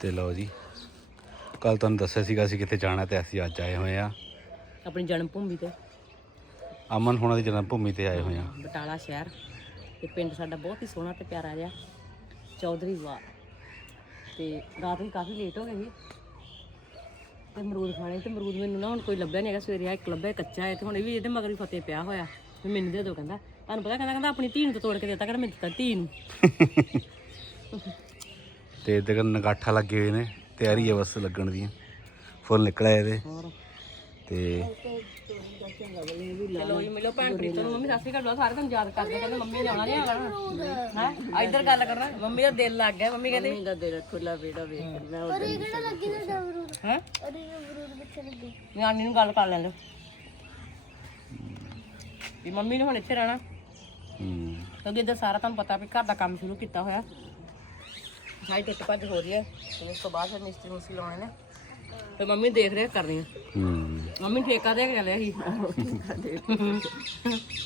ਤੇ ਲਓ ਜੀ। ਕੱਲ ਤੁਹਾਨੂੰ ਦੱਸਿਆ ਸੀਗਾ ਅਸੀਂ ਕਿੱਥੇ ਜਾਣਾ ਤੇ ਅਸੀਂ ਅੱਜ ਆਏ ਹੋਏ ਆ। ਆਪਣੀ ਜਨਮ ਭੂਮੀ ਤੇ। ਅਮਨ ਹੋਣਾ ਦੀ ਜਨਮ ਭੂਮੀ ਤੇ ਆਏ ਹੋਏ ਆ। ਬਟਾਲਾ ਸ਼ਹਿਰ। ਤੇ ਪਿੰਡ ਸਾਡਾ ਬਹੁਤ ਹੀ ਸੋਹਣਾ ਤੇ ਪਿਆਰਾ ਜਿਹਾ। ਚੌਧਰੀ ਵਾਰ। ਤੇ ਰਾਤ ਵੀ ਕਾਫੀ ਲੇਟ ਹੋ ਗਏ ਸੀ। ਤੇ ਅਮਰੂਦ ਖਾਣੇ ਤੇ ਅਮਰੂਦ ਮੈਨੂੰ ਨਾ ਹੁਣ ਕੋਈ ਲੱਭਿਆ ਨਹੀਂ ਹੈਗਾ। ਸਵੇਰੇ ਆ ਇੱਕ ਲੱਭਿਆ ਕੱਚਾ ਹੈ। ਤੇ ਹੁਣ ਇਹ ਵੀ ਇਹਦੇ ਮਗਰ ਹੀ ਫਤਿਹ ਪਿਆ ਹੋਇਆ। ਵੀ ਮੈਨੂੰ ਦੇ ਦਿਓ ਕਹਿੰਦਾ। ਤੁਹਾਨੂੰ ਪਤਾ ਕਹਿੰਦਾ ਕਹਿੰਦਾ ਆਪਣੀ ਧੀ ਨੂੰ ਤਾਂ ਤੋੜ ਕੇ ਦਿੱਤਾ ਕਹਿੰਦਾ ਮੈਂ ਦਿੱਤਾ ਧੀ ਨੂੰ। ਤੇ ਇੱਧਰ ਨਗਾਠਾ ਲੱਗੇ ਹੋਏ ਨੇ ਤਿਆਰੀ ਹੈ ਬਸ ਲੱਗਣ ਦੀਆਂ। ਫੁੱਲ ਨਿਕਲਿਆ ਇਹਦੇ। ਤੇ ਚਲੋ ਜੀ ਮਿਲੋ ਭੈਣ ਪ੍ਰੀਤਮ ਨੂੰ। ਮੰਮੀ ਸਤਿ ਸ਼੍ਰੀ ਅਕਾਲ। ਸਾਰੇ ਤੁਹਾਨੂੰ ਯਾਦ ਕਰਦੇ ਕਹਿੰਦੇ ਮੰਮੀ ਨੇ ਆਉਣਾ ਨਹੀਂ ਹੈਗਾ ਹੈ? ਇੱਧਰ ਗੱਲ ਕਰਨਾ। ਮੰਮੀ ਦਾ ਦਿਲ ਲੱਗ ਗਿਆ। ਮੰਮੀ ਕਹਿੰਦੀ ਮੰਮੀ ਦਾ ਦਿਲ ਖੁੱਲਾ ਬੇੜਾ ਵੇਖ ਮੈਂ ਉਹ ਹੈ? ਨਿਆਣੀ ਨੂੰ ਗੱਲ ਕਰ ਲੈਣ ਲਓ। ਵੀ ਮੰਮੀ ਨੇ ਹੁਣ ਇੱਥੇ ਰਹਿਣਾ। ਹੂੰ। ਕਿਉਂਕਿ ਇੱਧਰ ਸਾਰਾ ਤੁਹਾਨੂੰ ਪਤਾ ਵੀ ਘਰ ਦਾ ਕੰਮ ਸ਼ੁਰੂ ਕੀਤਾ ਹੋਇਆ। ਸਾਈ ਟੁੱਟ ਭੱਜ ਹੋ ਰਹੀ ਹੈ। ਤੇ ਉਸ ਤੋਂ ਬਾਅਦ ਫਿਰ ਮਿਸਤਰੀ ਮੁਸਤਰੀ ਲਾਉਣੇ ਨੇ। ਤੇ ਮੰਮੀ ਦੇਖ ਰੇਖ ਕਰਨੀ ਹੈ। ਹੂੰ। ਮੰਮੀ ਠੇਕਾ ਦੇ ਕੇ ਲਿਆ ਸੀ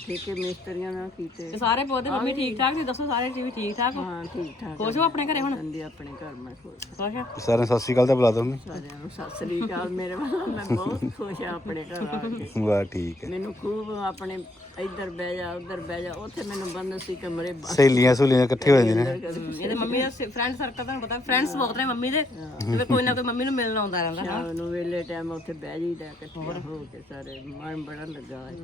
ਠੇਕੇ ਮਿਸਤਰੀਆਂ ਨਾਲ ਕੀਤੇ ਤੇ? ਸਾਰੇ ਪੌਦੇ ਮੰਮੀ ਠੀਕ ਠਾਕ ਸੀ? ਦੱਸੋ ਸਾਰੇ ਜੀ ਵੀ ਠੀਕ ਠਾਕ ਹੋ? ਹਾਂ ਠੀਕ ਠਾਕ ਖੁਸ਼ ਹੋ ਆਪਣੇ ਘਰੇ ਹੁਣ? ਜਾਂਦੇ ਆਪਣੇ ਘਰ ਮੈਂ ਖੁਸ਼। ਖੁਸ਼ ਆ? ਸਾਰਿਆਂ ਨੂੰ ਸਤਿ ਸ਼੍ਰੀ ਅਕਾਲ ਤਾਂ ਬੁਲਾ ਦੋ ਮੈਂ ਸਾਰਿਆਂ ਨੂੰ ਸਤਿ ਸ੍ਰੀ ਅਕਾਲ। ਮੇਰੇ ਵੱਲੋਂ ਮੈਂ ਬਹੁਤ ਖੁਸ਼ ਆ ਆਪਣੇ ਘਰ ਆ ਕੇ। ਵਾਹ ਠੀਕ ਹੈ। ਮੈਨੂੰ ਖੂਬ ਆਪਣੇ ਇੱਧਰ ਬਹਿ ਜਾ ਉੱਧਰ ਬਹਿ ਜਾ ਉੱਥੇ ਮੈਨੂੰ ਬੰਦ ਸੀ ਕਮਰੇ ਬੰਦ। ਸਹੇਲੀਆਂ ਸੁਲੀਆਂ ਇਕੱਠੇ ਹੋ ਜਾਂਦੀਆਂ ਨੇ। ਇਹਦੇ ਮੰਮੀ ਦਾ ਫਰੈਂਡ ਸਰਕਲ ਤੁਹਾਨੂੰ ਪਤਾ ਫਰੈਂਡਸ ਬਹੁਤ ਨੇ ਮੰਮੀ ਦੇ। ਫਿਰ ਕੋਈ ਨਾ ਕੋਈ ਮੰਮੀ ਨੂੰ ਮਿਲਣ ਆਉਂਦਾ ਰਹਿੰਦਾ ਹਾਂ। ਸ਼ਾਮ ਨੂੰ ਵੇਲੇ ਟਾਈਮ ਉੱਥੇ ਬਹਿ ਜੀਦਾ ਇਕੱਠੇ। ਹੋ ਕੇ ਸਾਰੇ ਮਨ ਬੜਾ ਲੱਗਾ। ਹੈ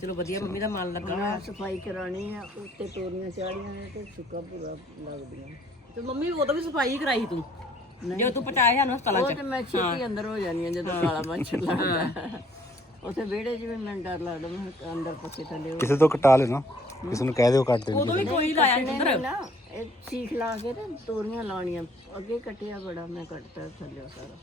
ਚਲੋ ਵਧੀਆ ਮੰਮੀ ਦਾ ਮਨ ਲੱਗਾ। ਮੈਂ ਸਫ਼ਾਈ ਕਰਾਣੀ ਆ ਉੱਤੇ ਤੋਰੀਆਂ ਚਾੜੀਆਂ ਨੇ ਤੇ ਸੁੱਕਾ ਪੂਰਾ ਲੱਗਦੀਆਂ। ਤੇ ਮੰਮੀ ਉਦੋਂ ਵੀ ਸਫ਼ਾਈ ਕਰਾਈ ਤੂੰ। ਜਦੋਂ ਤੂੰ ਪਟਾਇਆ ਸਾਨੂੰ ਹਸਪਤਾਲਾਂ ਉਹ ਚ। ਤੇ ਮੈਂ ਛੇਤੀ ਅੰਦਰ ਹੋ ਜਾਣੀ ਆ ਜਦੋਂ ਕਾਲਾ ਮੱਛਰ ਲੱਗਦਾ। ਉੱਥੇ ਵਿਹੜੇ 'ਚ ਵੀ ਮੈਨੂੰ ਡਰ ਲੱਗਦਾ ਮੈਂ ਕਿਹਾ ਅੰਦਰ ਪੱਖੇ ਥੱਲੇ ਹੋ ਕਿਸੇ ਤੋਂ ਕਟਾ ਲੈਣਾ ਕਿਸੇ ਨੂੰ ਕਹਿ ਦਿਓ ਕੱਟ ਦੇਣ। ਉਦੋਂ ਵੀ ਕੋਈ ਲਾਇਆ ਨਾ ਇਹ ਸੀਖ ਲਾ ਕੇ ਤੇ ਤੋਰੀਆਂ ਲਾਉਣੀਆਂ। ਅੱਗੇ ਕੱਟਿਆ ਬੜਾ ਮੈਂ ਕੱਟਤਾ ਥੱਲੇ ਸਾਰਾ।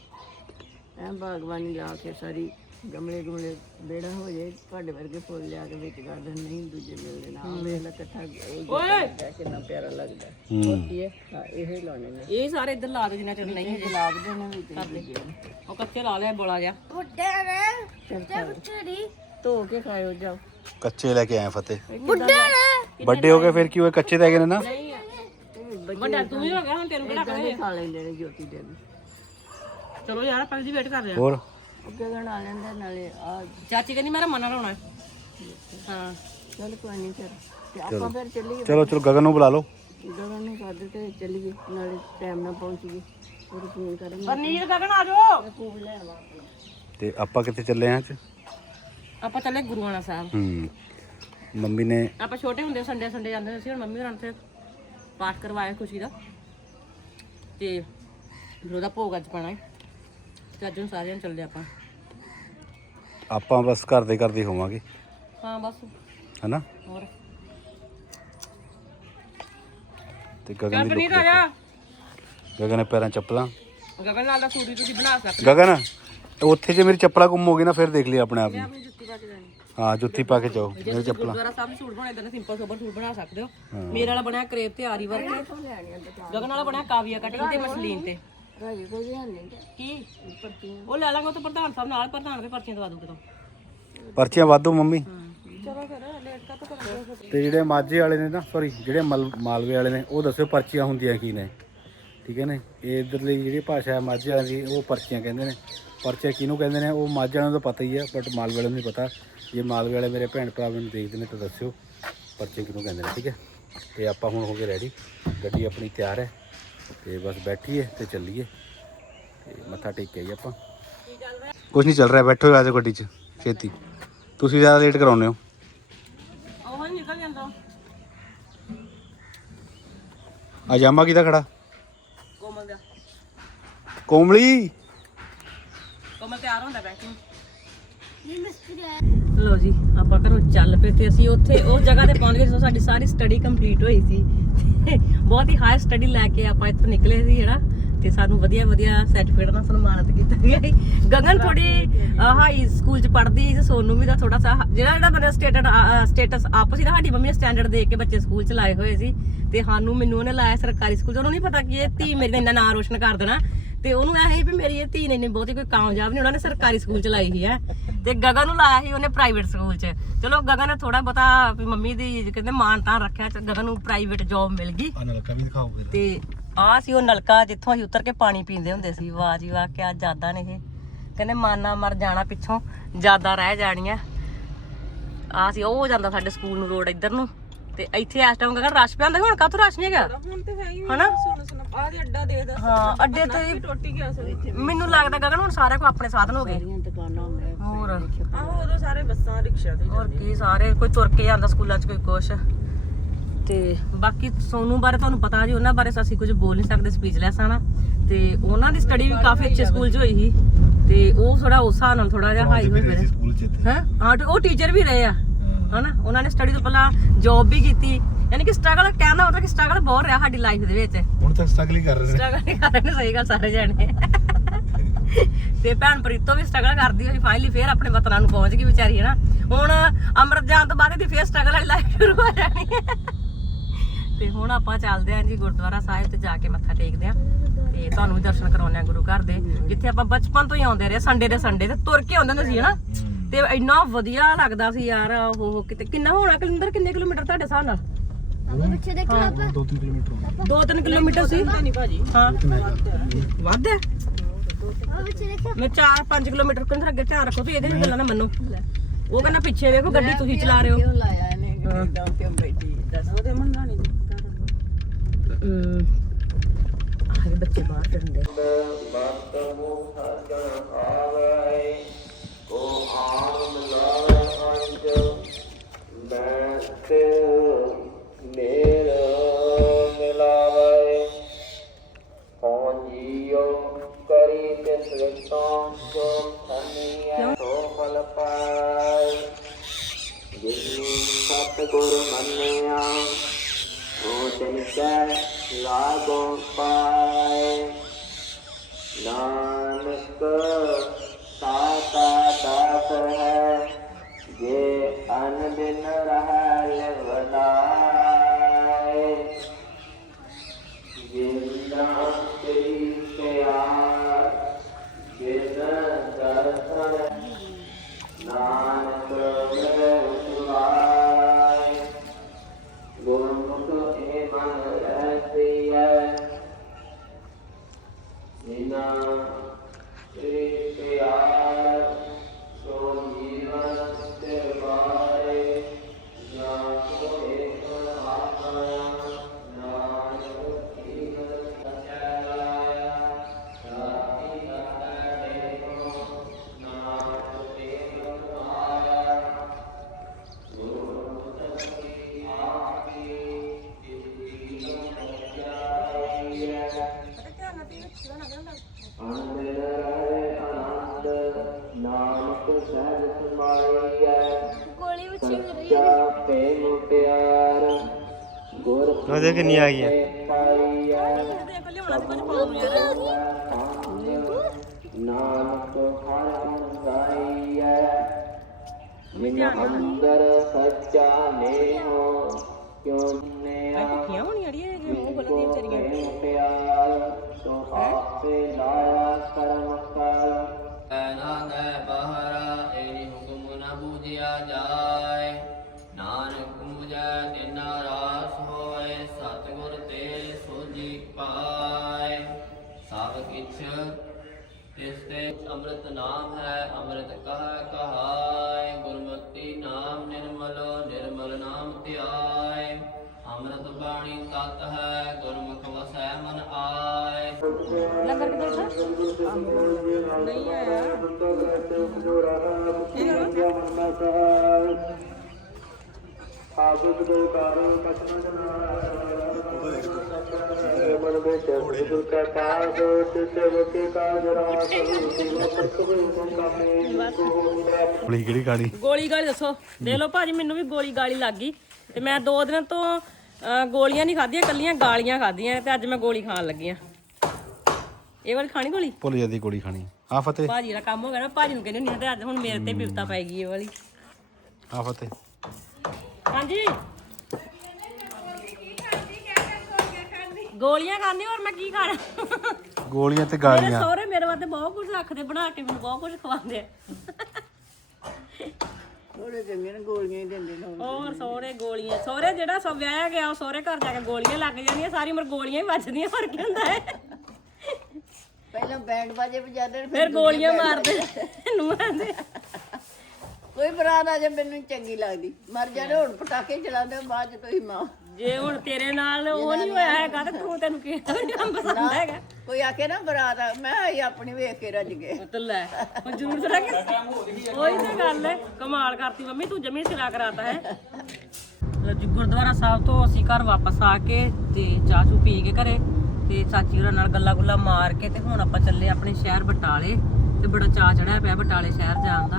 ਐ ਬਾਗਬਾਨੀ ਲਾ ਕੇ ਸਾਰੀ ਗਮਲੇ ਗਮਲੇ ਬੇੜਾ ਹੋ ਜੇ ਤੁਹਾਡੇ ਵਰਗੇ ਫੁੱਲ ਲਿਆ ਕੇ ਵਿੱਚ ਦੇ ਨਹੀਂ ਦੂਜੇ ਮਿਲਦੇ ਨਾ। ਵੇਖ ਲੈ ਇਕੱਠਾ ਓਏ! ਕਿੰਨਾ ਪਿਆਰਾ ਲੱਗਦਾ। ਹੂੰ। ਕੀ ਹੈ? ਹਾਂ ਇਹ ਹੀ ਲਾਉਣੇ ਨੇ। ਇਹ ਸਾਰੇ ਇੱਧਰ ਲਾ ਦੇ ਜਿੰਨਾ ਚਿਰ ਨਹੀਂ ਹਜੇ ਗੁਲਾਬ ਦੇ ਨੇ ਵੀ ਉਹ ਕੱਚੇ ਲਾ ਲਿਆ ਬੋਲਾ ਜਾ ਧੋ ਕੇ ਖਾਇਓ ਜਾਓ। ਕੱਚੇ ਲੈ ਕੇ ਆਏ ਫਤਿਹ। ਵੱਡੇ ਹੋ ਗਏ ਫਿਰ ਕੀ ਹੋਏ ਕੱਚੇ ਤਾਂ ਹੈਗੇ ਨੇ ਨਾ? ਵੱਡਾ ਤੂੰ ਹੀ ਹੋ ਗਿਆ ਹੁਣ ਤੈਨੂੰ ਕਿਹੜਾ ਖਾ ਲੈਂਦੇ ਨੇ ਜੋਤੀ ਦੇ ਵੀ। ਚਲੋ ਯਾਰ ਆਪਾਂ ਦੀ ਵੇਟ ਕਰ ਰਹੇ ਹੋਰ? ਅੱਗੇ ਬਣਾ ਲੈਂਦੇ ਨਾਲੇ ਆ ਚਾਚੀ ਕਹਿੰਦੀ ਮੇਰਾ ਮਨਾ ਲਾਉਣਾ ਹਾਂ। ਚੱਲ ਕੋਈ ਨਹੀਂ ਫਿਰ। ਤੇ ਆਪਾਂ ਫਿਰ ਚੱਲੀਏ। ਚਲੋ ਚਲੋ ਗਗਨ ਨੂੰ ਬੁਲਾ ਲਓ। ਗਗਨ ਨੂੰ ਕਰਦੇ ਤੇ ਚੱਲੀਏ ਨਾਲੇ ਟਾਈਮ ਨਾਲ ਪਹੁੰਚੀਏ ਉਹ ਫੋਨ ਕਰਾਂਗੇ? ਪਰਨੀਰ ਗਗਨ ਆ ਜਾਓ। ਲੈ ਆਵਾਂ ਤੇ ਆਪਾਂ ਕਿੱਥੇ ਚੱਲੇ ਆਂ ਅੱਜ ਆਪਾਂ ਚੱਲੇ ਗੁਰੂਆਣਾ ਸਾਹਿਬ। ਹੂੰ। ਮੰਮੀ ਨੇ ਆਪਾਂ ਛੋਟੇ ਹੁੰਦੇ ਸੰਡੇ ਸੰਡੇ ਜਾਂਦੇ ਸੀ ਹੁਣ ਮੰਮੀ ਹੋਰਾਂ ਨੇ ਪਾਠ ਕਰਵਾਇਆ ਖੁਸ਼ੀ ਦਾ। ਤੇ ਫਿਰ ਉਹਦਾ ਭੋਗ ਅੱਜ ਪਾਣਾ ਹੈ। ਤੇ ਅੱਜ ਨੂੰ ਸਾਰਿਆਂ ਨੂੰ ਚੱਲਦੇ ਆਪਾਂ। ਆਪਾਂ ਬਸ ਘਰ ਦੇ ਕਰਦੇ ਹੋਵਾਂਗੇ। ਹਾਂ ਬਸ। ਹਨਾ? ਹੋਰ? ਤੇ ਗਗਨ ਦੀ ਪਨੀਰ ਆ ਜਾ। ਲੁੱਕ ਗਗਨ ਨੇ ਪੈਰਾਂ 'ਚ ਚੱਪਲਾਂ। ਗਗਨ ਨਾਲ ਦਾ ਸੂਟ ਵੀ ਤੁਸੀਂ ਬਣਾ ਸਕਦੇ। ਗਗਨ ਉੱਥੇ ਜੇ ਮੇਰੀ ਚੱਪਲਾਂ ਗੁੰਮ ਹੋ ਗਈ ਨਾ ਫਿਰ ਦੇਖ ਲਈ ਆਪਣੇ ਆਪ ਨੂੰ। ਆਪਣੀ ਜੁੱਤੀ ਪਾ ਕੇ ਜਾਣੀ। ਹਾਂ ਜੁੱਤੀ ਪਾ ਕੇ ਜਾਓ ਜੇ ਮੇਰੀ ਤੁਸੀਂ ਚੱਪਲਾਂ। ਗੁਰਦੁਆਰਾ ਸਾਹਿਬ ਸੂਟ ਬਣਾਏ ਤਾਂ ਸਿੰਪਲ ਸੋਬਰ ਸੂਟ ਬਣਾ ਸਕਦੇ ਹੋ। ਮੇਰੇ ਵਾਲਾ ਬਣਿਆ ਕਰੇਪ ਤੇ ਆਰੀ ਵਰਕ ਗਗਨ ਵਾਲਾ ਬਣਿਆ ਕਾਵੀਆ ਕਟਿੰਗ ਤੇ ਮਸਲੀਨ ਤੇ। ਰਾਜੀ ਕੋਈ ਵੀ ਨਹੀਂ। ਕੀ? ਉਹ ਲੈ ਲਾਂਗੇ ਉਹ ਤਾਂ ਪ੍ਰਧਾਨ ਸਾਹਿਬ ਨਾਲ ਪ੍ਰਧਾਨ ਦੇ ਪਰਚੀਆਂ ਦਵਾ ਦੂਗੇ ਤੋਂ ਪਰਚੀਆਂ ਵਾਧੂ ਮੰਮੀ। ਚਲੋ ਫਿਰ ਲੇਟ ਕਾ ਤਾਂ ਕਰਾਂਗੇ ਤੇ ਜਿਹੜੇ ਮਾਝੇ ਵਾਲੇ ਨੇ ਨਾ ਸੌਰੀ ਜਿਹੜੇ ਮਲ- ਮਾਲਵੇ ਵਾਲੇ ਨੇ ਉਹ ਦੱਸਿਓ ਪਰਚੀਆਂ ਹੁੰਦੀਆਂ ਕੀ ਨੇ। ਠੀਕ ਹੈ ਨੇ? ਇਹ ਇਧਰਲੀ ਜਿਹੜੀ ਭਾਸ਼ਾ ਹੈ ਮਾਝੇ ਵਾਲਿਆਂ ਦੀ ਉਹ ਪਰਚੀਆਂ ਕਹਿੰਦੇ ਨੇ। ਪਰਚੀਆਂ ਕਿਹਨੂੰ ਕਹਿੰਦੇ ਨੇ? ਉਹ ਮਾਝੇ ਵਾਲਿਆਂ ਨੂੰ ਤਾਂ ਪਤਾ ਹੀ ਹੈ ਬਟ ਮਾਲਵੇ ਵਾਲਿਆਂ ਨੂੰ ਨਹੀਂ ਪਤਾ। ਜੇ ਮਾਲਵੇ ਵਾਲੇ ਮੇਰੇ ਭੈਣ ਭਰਾ ਮੈਨੂੰ ਦੇਖਦੇ ਨੇ ਤਾਂ ਦੱਸਿਓ ਪਰਚੀਆਂ ਕਿਹਨੂੰ ਕਹਿੰਦੇ ਨੇ ਠੀਕ ਹੈ? ਤੇ ਆਪਾਂ ਹੁਣ ਹੋ ਗਏ ਰੈਡੀ ਗੱਡੀ ਆਪਣੀ ਤਿਆਰ ਹੈ। ਤੇ ਬਸ ਬੈਠੀਏ ਤੇ ਚੱਲੀਏ। ਤੇ ਮੱਥਾ ਟੇਕ ਕੇ ਆਈਏ ਆਪਾਂ। ਕੁਝ ਨਹੀਂ ਚੱਲ ਰਿਹਾ ਬੈਠੋ ਆ ਜਾਓ ਗੱਡੀ 'ਚ ਛੇਤੀ। ਤੁਸੀਂ ਜ਼ਿਆਦਾ ਲੇਟ ਕਰਾਉਂਦੇ ਹੋ। ਉਹ ਹੀ ਨਿਕਲ ਜਾਂਦਾ। ਆ ਜਾਮਾ ਕਿਹਦਾ ਖੜਾ? ਕੋਮਲ ਦਾ। ਕੋਮਲੀ? ਕੋਮਲ ਤਿਆਰ ਹੁੰਦਾ ਬੈਠੀ ਲੋ ਜੀ ਆਪਾਂ ਘਰੋਂ ਚੱਲ ਪਏ ਤੇ ਅਸੀਂ ਉੱਥੇ ਉਸ ਜਗ੍ਹਾ ਤੇ ਪਹੁੰਚ ਗਏ ਜਿੱਥੋਂ ਸਾਡੀ ਸਾਰੀ ਸਟੱਡੀ ਕੰਪਲੀਟ ਹੋਈ ਸੀ। ਬਹੁਤ ਹੀ ਹਾਈ ਸਟੱਡੀ ਲੈ ਕੇ ਆਪਾਂ ਇੱਥੋਂ ਨਿਕਲੇ ਸੀ ਜਿਹੜਾ ਤੇ ਸਾਨੂੰ ਵਧੀਆ ਵਧੀਆ ਸਰਟੀਫਿਕੇਟ ਨਾਲ ਸਨਮਾਨਿਤ ਕੀਤਾ ਗਿਆ ਸੀ। ਗਗਨ ਥੋੜੀ ਹਾਈ ਸਕੂਲ ਚ ਪੜ੍ਹਦੀ ਸੀ, ਸੋਨੂ ਵੀ ਦਾ ਥੋੜਾ ਸਾ ਜਿਹੜਾ ਜਿਹੜਾ ਬੰਦਾ ਸਟੇਟਡ ਸਟੇਟਸ ਆਪ ਸੀ ਨਾ, ਸਾਡੀ ਮੰਮੀ ਨੇ ਸਟੈਂਡਰਡ ਦੇ ਕੇ ਬੱਚੇ ਸਕੂਲ ਚ ਲਾਏ ਹੋਏ ਸੀ। ਤੇ ਸਾਨੂੰ ਮੈਨੂੰ ਉਹਨੇ ਲਾਇਆ ਸਰਕਾਰੀ ਸਕੂਲ ਚ। ਉਹਨੂੰ ਨਹੀਂ ਪਤਾ ਕਿ ਇਹ ਧੀ ਮੇਰੀ ਦਾ ਇੰਨਾ ਨਾਂ ਰੋਸ਼ਨ ਕਰ ਦੇਣਾ। ਤੇ ਉਹਨੂੰ ਇਹ ਸੀ ਵੀ ਮੇਰੀ ਇਹ ਧੀ ਨੇ ਨਹੀਂ ਬਹੁਤੀ ਕੋਈ ਕਾਮਯਾਬ ਨਹੀਂ, ਉਹਨਾਂ ਨੇ ਸਰਕਾਰੀ ਸਕੂਲ ਚ ਲਾਈ ਸੀ, ਹੈ। ਤੇ ਗਗਨ ਨੂੰ ਲਾਇਆ ਸੀ ਉਹਨੇ ਪ੍ਰਾਈਵੇਟ ਸਕੂਲ ਚ। ਚਲੋ ਗਗਨ ਨੇ ਥੋੜਾ ਬਤਾ ਵੀ ਮੰਮੀ ਦੀ ਕਹਿੰਦੇ ਮਾਨ ਤਾਂ ਰੱਖਿਆ ਗਗਨ ਨੂੰ ਪ੍ਰਾਈਵੇਟ ਜੌਬ ਮਿਲ ਗਈ। ਆ ਨਲਕਾ ਵੀ ਦਿਖਾਓ ਫਿਰ। ਤੇ ਆ ਸੀ ਉਹ ਨਲਕਾ ਜਿੱਥੋਂ ਅਸੀਂ ਉਤਰ ਕੇ ਪਾਣੀ ਪੀਂਦੇ ਹੁੰਦੇ ਸੀ। ਵਾਹ ਜੀ ਵਾਹ ਕਿਆ ਯਾਦਾਂ ਨੇ ਇਹ। ਕਹਿੰਦੇ ਮਾਨਾ ਮਰ ਜਾਣਾ ਪਿੱਛੋਂ ਯਾਦਾਂ ਰਹਿ ਜਾਣੀਆਂ। ਆ ਸੀ ਉਹ ਹੋ ਜਾਂਦਾ ਸਾਡੇ ਸਕੂਲ ਨੂੰ ਰੋਡ ਇੱਧਰ ਨੂੰ। ਤੇ ਇੱਥੇ ਇਸ ਟਾਈਮ ਕਹਿੰਦਾ ਰਸ਼ ਪਿਆ ਹੁੰਦਾ ਸੀ, ਹੁਣ ਕਾਹਤੋਂ ਰਸ਼ ਨਹੀਂ ਹੈਗਾ? ਹੁਣ ਤੇ ਹੈ ਹੀ ਹਨਾ? ਸੁਣ ਸੁਣ ਆ ਦੇ ਅੱਡਾ ਦੇ ਦਾ ਹਾਂ ਅੱਡੇ ਤੇ ਟੁੱਟੀ ਗਿਆ ਸੀ। ਮੈਨੂੰ ਲੱਗਦਾ ਗਗਨ ਹੁਣ ਸਾਰਿਆਂ ਕੋਲ ਆਪਣੇ ਸਾਧਨ ਹੋ ਗਏ। ਸਾਰੀਆਂ ਦੁਕਾਨਾਂ ਮੈਂ ਹੋਰ? ਆਹੋ ਉਦੋਂ ਸਾਰੇ ਬੱਸਾਂ ਰਿਕਸ਼ਾ ਤੇ ਹੋਰ ਕੀ ਸਾਰੇ ਕੋਈ ਤੁਰ ਕੇ ਜਾਂਦਾ ਸਕੂਲਾਂ 'ਚ ਕੋਈ ਕੁਛ। ਤੇ ਬਾਕੀ ਸੋਨੂ ਬਾਰੇ ਤੁਹਾਨੂੰ ਪਤਾ ਜੀ ਉਹਨਾਂ ਬਾਰੇ ਤਾਂ ਅਸੀਂ ਕੁਝ ਬੋਲ ਨਹੀਂ ਸਕਦੇ ਸਪੀਚਲੈਸ ਆ ਨਾ। ਤੇ ਉਹਨਾਂ ਦੀ ਸਟੱਡੀ ਵੀ ਕਾਫੀ ਅੱਛੇ ਸਕੂਲ 'ਚ ਹੋਈ ਸੀ। ਤੇ ਉਹ ਥੋੜਾ ਉਸ ਹਿਸਾਬ ਨਾਲ ਥੋੜਾ ਜਿਹਾ ਹਾਈ ਹੋਏ ਫਿਰ ਸਕੂਲ ਚ ਇੱਥੇ ਹੈ? ਹਾਂ ਤੇ ਉਹ ਟੀਚਰ ਵੀ ਰਹੇ ਆ। ਹਨਾ? ਉਹਨਾਂ ਨੇ ਸਟੱਡੀ ਤੋਂ ਪਹਿਲਾਂ ਜੌਬ ਵੀ ਕੀਤੀ। ਯਾਨੀ ਕਿ ਸਟਰਗਲ ਕਹਿਣ ਦਾ ਮਤਲਬ ਕਿ ਸਟਰਗਲ ਬਹੁਤ ਰਿਹਾ ਸਾਡੀ ਲਾਈਫ ਦੇ ਵਿੱਚ। ਹੁਣ ਤੱਕ ਸਟਰਗਲ ਹੀ ਕਰ ਰਹੇ ਨੇ। ਸਟਰਗਲ ਨਹੀਂ ਕਰ ਰਹੇ ਨੇ ਸਹੀ ਗੱਲ ਸਾਰੇ ਜਾਣੇ। ਤੇ ਭੈਣ ਪ੍ਰੀਤੋ ਵੀ ਸਟਰਗਲ ਕਰਦੀ ਹੋਈ ਫਾਈਨਲੀ ਫੇਰ ਆਪਣੇ ਵਤਨਾਂ ਨੂੰ ਪਹੁੰਚ ਗਈ ਵਿਚਾਰੀ ਹੈ ਨਾ ਹੁਣ ਅਮਰਤ ਜਾਣ ਤੋਂ ਬਾਅਦ ਇਹਦੀ ਫੇਰ ਸਟਰਗਲ ਵਾਲੀ ਲਾਈਫ ਸ਼ੁਰੂ ਹੋ ਜਾਣੀ ਹੈ। ਤੇ ਹੁਣ ਆਪਾਂ ਚੱਲਦੇ ਆਂ ਜੀ ਗੁਰਦੁਆਰਾ ਸਾਹਿਬ ਤੇ ਜਾ ਕੇ ਮੱਥਾ ਟੇਕਦੇ ਆਂ ਤੇ ਤੁਹਾਨੂੰ ਵੀ ਦਰਸ਼ਨ ਕਰਾਉਂਦੇ ਆਂ ਗੁਰੂ ਘਰ ਦੇ। ਜਿੱਥੇ ਆਪਾਂ ਬਚਪਨ ਤੋਂ ਹੀ ਆਉਂਦੇ ਰਹੇ ਸੰਡੇ ਦੇ ਸੰਡੇ ਤੇ ਤੁਰ ਕੇ ਆਉਂਦੇ ਹੁੰਦੇ ਸੀ ਹਨਾ? ਤੇ ਇੰਨਾ ਵਧੀਆ ਲੱਗਦਾ ਸੀ ਯਾਰ ਉਹ ਕਿਤੇ ਕਿੰਨਾ ਹੋਣਾ ਕਿਲੋਮੀਟਰ ਕਿੰਨੇ ਕਿਲੋਮੀਟਰ ਤੁਹਾਡੇ ਹਿਸਾਬ ਨਾਲ? ਹਾਂ 2-3 ਕਿਲੋਮੀਟਰ ਹੋਣਾ। 2-3 ਕਿਲੋਮੀਟਰ ਸੀ? ਨਹੀਂ ਭਾਜੀ ਹਾਂ ਵੱਧ ਹੈ? ਮੈਂ 4-5 ਕਿਲੋਮੀਟਰ ਕਿੰਦਰ ਅੱਗੇ ਧਿਆਨ ਰੱਖੋ ਤੁਸੀਂ ਇਹਦੇ ਵੀ ਗੱਲਾਂ ਨਾ ਮੰਨੋ। ਉਹ ਕਹਿੰਦਾ ਪਿੱਛੇ ਵੇਖੋ ਗੱਡੀ ਤੁਸੀਂ ਚਲਾ ਰਹੇ ਹੋ। ਕਿਉਂ ਲਾਇਆ ਇਹਨੇ ਕਿਉਂ ਬੈਠੀ? ਦੱਸ। ਉਹਦੇ ਮੰਗਾ ਨਹੀਂ ਆਹ ਬੱਚੇ ਬਾਹਰ ਫਿਰਦੇ। ਸਤਿਗੁਰ ਮੰਨਿਆ ਉਹ ਤਿਨ ਕੈ ਲਾਗੋ ਪਾਏ। ਨਾਨਕ ਸਾਤਾ ਦਾਤ ਹੈ, ਜੇ ਅਨ ਦਿਨ ਰਹਿ ਲਵਨਾਏ ਜਿੰਨਾ ਤੇਰੀ ਪਿਆਰ ਜਿਨ ਦਰਸ਼ਨ ਨਾਨਕ ਮੇਰੇ ਉਤਵਾਏ ਗੁਰਮੁਖ ਏ ਮਨ ਰਹਿਸੀਐ ਜਿਨਾ ਤੇਰੇ ਪਿਆਰ ਸੋ ਜੀਵਨ ਤੇ ਬਾਰੇ ਨਾ ਕੋਏ ਆਪਣਾ ਨਾਨਕ ਜੀਵਨ ਸਚਾਇਆ ਰਾਤੀ ਦਾਤਾ ਦੇਖੋ ਨਾਨਕ ਤੇ ਆਇਆ ਗੁਰੂ ਸਤਿ ਆਪੀ ਜਿਤੀ ਜਾਈਐ ਆਨੰਦ ਰਹੇ ਆਨੰਦ ਨਾਨਕ ਸਹਿਜ ਸਮਾਈਐ ਗੋਲੀ ਸੱਚਾ ਪ੍ਰੇਮ ਪਿਆਰ ਗੁਰ ਉਹਦੇ ਕਿੰਨੀ ਆ ਗਈ ਹੈ ਪਾਈਐ ਹਰ ਹਰ ਗਾਈਐ ਅੰਦਰ ਸੱਚਾ ਨਹੀਂ ਆਇਆ ਆਦਿ ਦੇ ਕਾਰੋ ਕਛਨ ਜਨਾ ਮਨ ਵਿੱਚ ਗੁਰ ਕਾ ਕਾਜ ਤਿਤੇ ਵਕੇ ਕਾਜ ਰਾਸ ਗੋਲੀ ਕਿਹੜੀ ਗਾੜੀ ਗੋਲੀ ਗਾਲੀ ਦੱਸੋ। ਦੇ ਲਓ ਭਾਜੀ ਮੈਨੂੰ ਵੀ ਗੋਲੀ ਗਾਲੀ ਲੱਗ ਗਈ ਤੇ ਮੈਂ ਦੋ ਦਿਨ ਤੋਂ ਅਹ, ਗੋਲੀਆਂ ਨਹੀਂ ਖਾਧੀਆਂ ਕੱਲੀਆਂ ਗਾਲੀਆਂ ਖਾਧੀਆਂ ਤੇ ਅੱਜ ਮੈਂ ਗੋਲੀ ਖਾਣ ਲੱਗੀ ਆ। ਇਹ ਵਾਲੀ ਖਾਣੀ ਗੋਲੀ? ਭੁੱਲ ਜਾਂਦੀ ਗੋਲੀ ਖਾਣੀ। ਆ ਫਤਿਹ। ਭਾਜੀ ਦਾ ਕੰਮ ਹੋ ਗਿਆ ਨਾ ਭਾਜੀ ਨੂੰ ਕਹਿੰਦੇ ਹੁੰਦੀ ਆ ਤੇ ਅੱਜ ਹੁਣ ਮੇਰੇ ਤੇ ਬਿਪਤਾ ਪੈ ਗਈ ਇਹ ਵਾਲੀ। ਆ ਫਤਿਹ। ਹਾਂਜੀ। ਗੋਲੀਆਂ ਖਾਂਦੀ ਹੋਰ ਮੈਂ ਕੀ ਖਾਣਾ? ਗੋਲੀਆਂ ਤੇ ਮੇਰੇ ਗਾਲੀਆਂ ਸਹੁਰੇ ਮੇਰੇ ਵਾਸਤੇ ਬਹੁਤ ਕੁਝ ਰੱਖਦੇ ਬਣਾ ਕੇ ਮੈਨੂੰ ਬਹੁਤ ਕੁਝ ਖਵਾਉਂਦੇ ਆ। ਥੋੜੇ ਚੰਗੇ ਨੇ ਗੋਲੀਆਂ ਹੀ ਦਿੰਦੇ ਨੇ। ਹੋਰ ਸੋਹਰੇ ਗੋਲੀਆਂ ਸੋਹਰੇ ਜਿਹੜਾ ਸੋ ਵਿਆਹਿਆ ਗਿਆ ਉਹ ਸੋਹਰੇ ਘਰ ਜਾ ਕੇ ਗੋਲੀਆਂ ਲੱਗ ਜਾਂਦੀਆਂ ਸਾਰੀ ਉਮਰ ਗੋਲੀਆਂ ਹੀ ਵੱਜਦੀਆਂ ਹੋਰ ਕੀ ਹੁੰਦਾ ਹੈ? ਪਹਿਲਾਂ ਬੈਂਡ ਬਾਜੇ ਵਜਾਦੇ ਫਿਰ ਗੋਲੀਆਂ ਮਾਰਦੇ ਨੂੰਹਾਂ ਦੇ ਕੋਈ ਬਰਾਤ ਆ ਜਾ ਮੈਨੂੰ ਚੰਗੀ ਲੱਗਦੀ। ਮਰ ਜਾਣੇ ਹੁਣ ਪਟਾਕੇ ਚਲਾਉਂਦੇ ਬਾਅਦ ਚ ਤੁਸੀਂ ਮਾਂ ਜੇ ਹੁਣ ਤੇਰੇ ਨਾਲ ਉਹ ਨਹੀਂ ਹੋਇਆ ਹੈਗਾ ਤੇ ਤੂੰ ਤੈਨੂੰ ਕਿਹੜਾ ਕੰਮ ਪਸੰਦ ਹੈਗਾ? ਕੋਈ ਆਕੇ ਨਾ ਬਰਾਤ ਆ ਮੈਂ ਆਈ ਆਪਣੀ ਵੇਖ ਕੇ ਰੱਜ ਗਏ। ਪੁੱਤ ਲੈ ਹੁਣ ਜ਼ਰੂਰ ਲੱਗੇ ਉਹੀ ਤਾਂ ਗੱਲ ਹੈ ਕਮਾਲ ਕਰਤੀ ਮੰਮੀ ਤੂੰ ਜਮੀ ਸਿਰਾ ਕਰਾਤਾ ਹੈ। ਗੁਰਦੁਆਰਾ ਸਾਹਿਬ ਤੋਂ ਅਸੀਂ ਘਰ ਵਾਪਸ ਆ ਕੇ ਤੇ ਚਾਹ ਚੂ ਪੀ ਕੇ ਘਰੇ ਤੇ ਚਾਚੀ ਹੋਰਾਂ ਨਾਲ ਗੱਲਾਂ ਗੁੱਲਾਂ ਮਾਰ ਕੇ ਤੇ ਹੁਣ ਆਪਾਂ ਚੱਲੇ ਆਪਣੇ ਸ਼ਹਿਰ ਬਟਾਲੇ ਤੇ ਬੜਾ ਚਾਹ ਚੜਿਆ ਪਿਆ ਬਟਾਲੇ ਸ਼ਹਿਰ ਜਾਣ ਦਾ।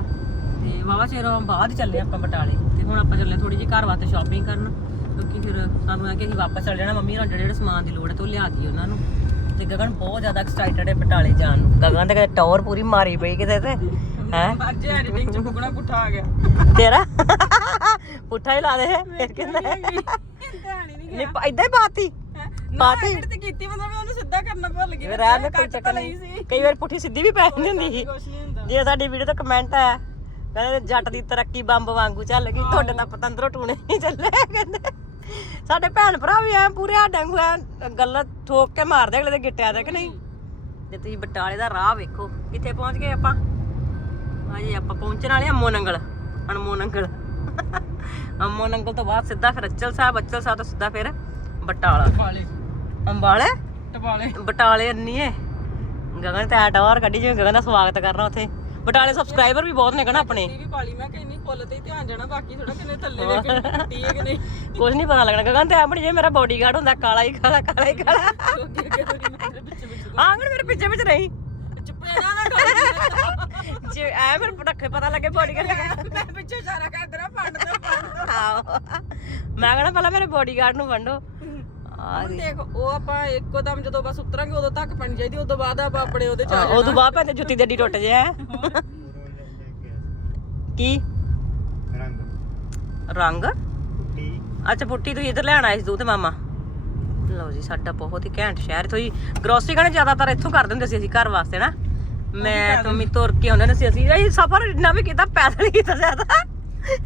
ਤੇ ਵਾਵਾ ਚਿਰੋਂ ਬਾਅਦ ਚੱਲੇ ਆਪਾਂ ਬਟਾਲੇ। ਤੇ ਹੁਣ ਆਪਾਂ ਚੱਲੇ ਥੋੜੀ ਜਿਹੀ ਘਰ ਵਾਸਤੇ ਸ਼ਾਪਿੰਗ ਕਰਨ। ਕਿਉਂਕਿ ਫਿਰ ਸਾਨੂੰ ਇਹ ਕਿ ਅਸੀਂ ਵਾਪਸ ਚੱਲ ਜਾਣਾ। ਮੰਮੀ ਹੋਰਾਂ ਜਿਹੜੇ ਜਿਹੜੇ ਸਮਾਨ ਦੀ ਲੋੜ ਹੈ ਤੇ ਲਿਆ ਦਈਏ ਉਹਨਾਂ ਨੂੰ। ਤੇ ਗਗਨ ਬਹੁਤ ਜ਼ਿਆਦਾ ਐਕਸਾਈਟਡ ਹੈ ਬਟਾਲੇ ਜਾਣ ਨੂੰ। ਗਗਨ ਤੇ ਟੌਰ ਪੂਰੀ ਮਾਰੀ ਪਈ ਕਿਤੇ ਤੇ ਹੈ? ਅੱਜ ਐਡੀਟਿੰਗ ਚ ਬੁਗਣਾ ਪੁੱਠਾ ਆ ਗਿਆ। ਤੇਰਾ? ਪੁੱਠਾ ਹੀ ਲਾ ਦੇ ਫਿਰ ਕਹਿੰਦਾ ਨਹੀਂ ਇਦਾਂ ਹੀ ਪਾਤੀ? ਨਾ ਐਡਿਟ ਤੇ ਕੀਤੀ ਮਤਲਬ ਮੈਂ ਉਹਨੂੰ ਸਿੱਧਾ ਕਰਨਾ ਭੁੱਲ ਗਈ ਰਹਿਣ ਦੇ ਕੋਈ ਚੱਕਰ ਨਹੀਂ। ਕਈ ਵਾਰ ਪੁੱਠੀ ਸਿੱਧੀ ਵੀ ਪੈ ਜਾਂਦੀ ਹੁੰਦੀ ਸੀ। ਕੁਛ ਨਹੀਂ ਹੁੰਦਾ। ਜੇ ਸਾਡੀ ਵੀਡੀਓ ਤੇ ਕਮੈਂਟ ਆਇਆ ਕਹਿੰਦੇ ਜੱਟ ਦੀ ਤਰੱਕੀ ਬੰਬ ਵਾਂਗੂ ਚੱਲ ਗਈ ਤੁਹਾਡੇ ਤਾਂ ਪਤੰਦਰੋਂ ਟੂਣੇ ਨਹੀਂ ਚੱਲੇ ਕਹਿੰਦੇ ਸਾਡੇ ਭੈਣ ਭਰਾ ਵੀ ਐ ਪੂਰੇ ਆ ਡੰਗੂ ਐ ਗੱਲ ਠੋਕ ਕੇ ਮਾਰਦੇ ਅਗਲੇ ਦੇ ਗਿੱਟਿਆਂ ਕਿ ਨਹੀਂ? ਤੇ ਤੁਸੀਂ ਬਟਾਲੇ ਦਾ ਰਾਹ ਵੇਖੋ ਕਿੱਥੇ ਪਹੁੰਚ ਗਏ ਆਪਾਂ? ਹਾਂਜੀ ਆਪਾਂ ਪਹੁੰਚਣ ਵਾਲੇ ਆ ਅੰਮੋ ਨੰਗਲ ਅਨਮੋ ਨੰਗਲ ਅੰਮੋ ਨੰਗਲ ਤੋਂ ਬਾਅਦ ਸਿੱਧਾ ਫਿਰ ਅਚਲ ਸਾਹਿਬ ਅਚਲ ਸਾਹਿਬ ਤੋਂ ਸਿੱਧਾ ਫਿਰ ਬਟਾਲਾ। ਅੰਬਾਲੇ? ਟਪਾਲੇ ਬਟਾਲੇ ਅੰਨੀਏ ਗਗਨ ਤੇ ਆਟੋਰ ਕੱਢੀ ਜਿਵੇਂ ਗਗਨ ਦਾ ਸਵਾਗਤ ਕਰਨਾ ਉੱਥੇ। ਬਟਾਲੇ ਸਬਸਕ੍ਰਾਈਬਰ ਵੀ ਬਹੁਤ ਨੇ ਕਹਣਾ ਆਪਣੇ। ਵੀ ਪਾਲੀ ਮੈਂ ਕਹਿੰਨੀ ਫੁੱਲ ਤੇ ਹੀ ਧਿਆਨ ਜਾਣਾ ਬਾਕੀ ਥੋੜਾ ਕਿੰਨੇ ਥੱਲੇ ਵੇਖ ਕੇ ਟੁੱਟੀ ਹੈ ਕਿ ਨਹੀਂ। ਕੁਝ ਨਹੀਂ ਪਤਾ ਲੱਗਣਾ। ਗਗਨ ਤੇ ਆਪਣੀ ਜੇ ਮੇਰਾ ਬਾਡੀਗਾਰਡ ਹੁੰਦਾ ਕਾਲਾ ਹੀ ਕਾਲਾ ਕਾਲਾ ਹੀ ਕਾਲਾ। ਥੋੜੀ ਮੇਰੇ ਪਿੱਛੇ ਵਿੱਚ ਰਹੀ। ਜੇ ਐ ਫਿਰ ਪਟੱਖੇ ਪਤਾ ਲੱਗੇ ਬਾਡੀਗਾਰਡ ਮੈਂ ਪਿੱਛੇ ਇਸ਼ਾਰਾ ਕਰਦਾ ਫੰਡ ਆਓ ਮੈਂ ਕਹਣਾ ਪਹਿਲਾਂ ਮੇਰੇ ਬਾਡੀਗਾਰਡ ਨੂੰ ਵੰਡੋ। ਆ ਹੁਣ ਦੇਖ ਉਹ ਆਪਾਂ ਇੱਕੋ ਦਮ ਜਦੋਂ ਬਸ ਉਤਰਾਂਗੇ ਉਦੋਂ ਤੱਕ ਪਾਣੀ ਚਾਹੀਦੀ ਉਦੋਂ ਬਾਅਦ ਆਪਾਂ ਆਪਣੇ ਉਹਦੇ ਚ ਆ ਉਹ ਤੋਂ ਬਾਅਦ ਪੈਂਦੇ ਜੁੱਤੀ ਦੇ ਅੱਡੀ ਟੁੱਟ ਜੇ ਕੀ? ਰੰਗ। ਅੱਛਾ ਪੁੱਟੀ ਤੁਸੀਂ ਇੱਧਰ ਲੈਣ ਆਏ ਸੀ ਤੂੰ ਤੇ ਮਾਮਾ। ਲਓ ਜੀ ਸਾਡਾ ਬਹੁਤ ਹੀ ਘੈਂਟ ਸ਼ਹਿਰ। ਹੀ ਗਰੋਸਰੀ ਕਰਨੇ ਜ਼ਿਆਦਾਤਰ ਇੱਥੋਂ ਕਰ ਦਿੰਦੇ ਸੀ ਅਸੀਂ ਘਰ ਵਾਸਤੇ ਨਾ। ਮੈਂ ਤੁਮੀ ਤੁਰ ਕੇ ਆਉਂਦੇ ਨੇ ਸੀ ਅਸੀਂ। ਇਹ ਸਫ਼ਰ ਇੰਨਾ ਵੀ ਕੀਤਾ ਪੈਦਲ ਹੀ ਕੀਤਾ ਜ਼ਿਆਦਾ।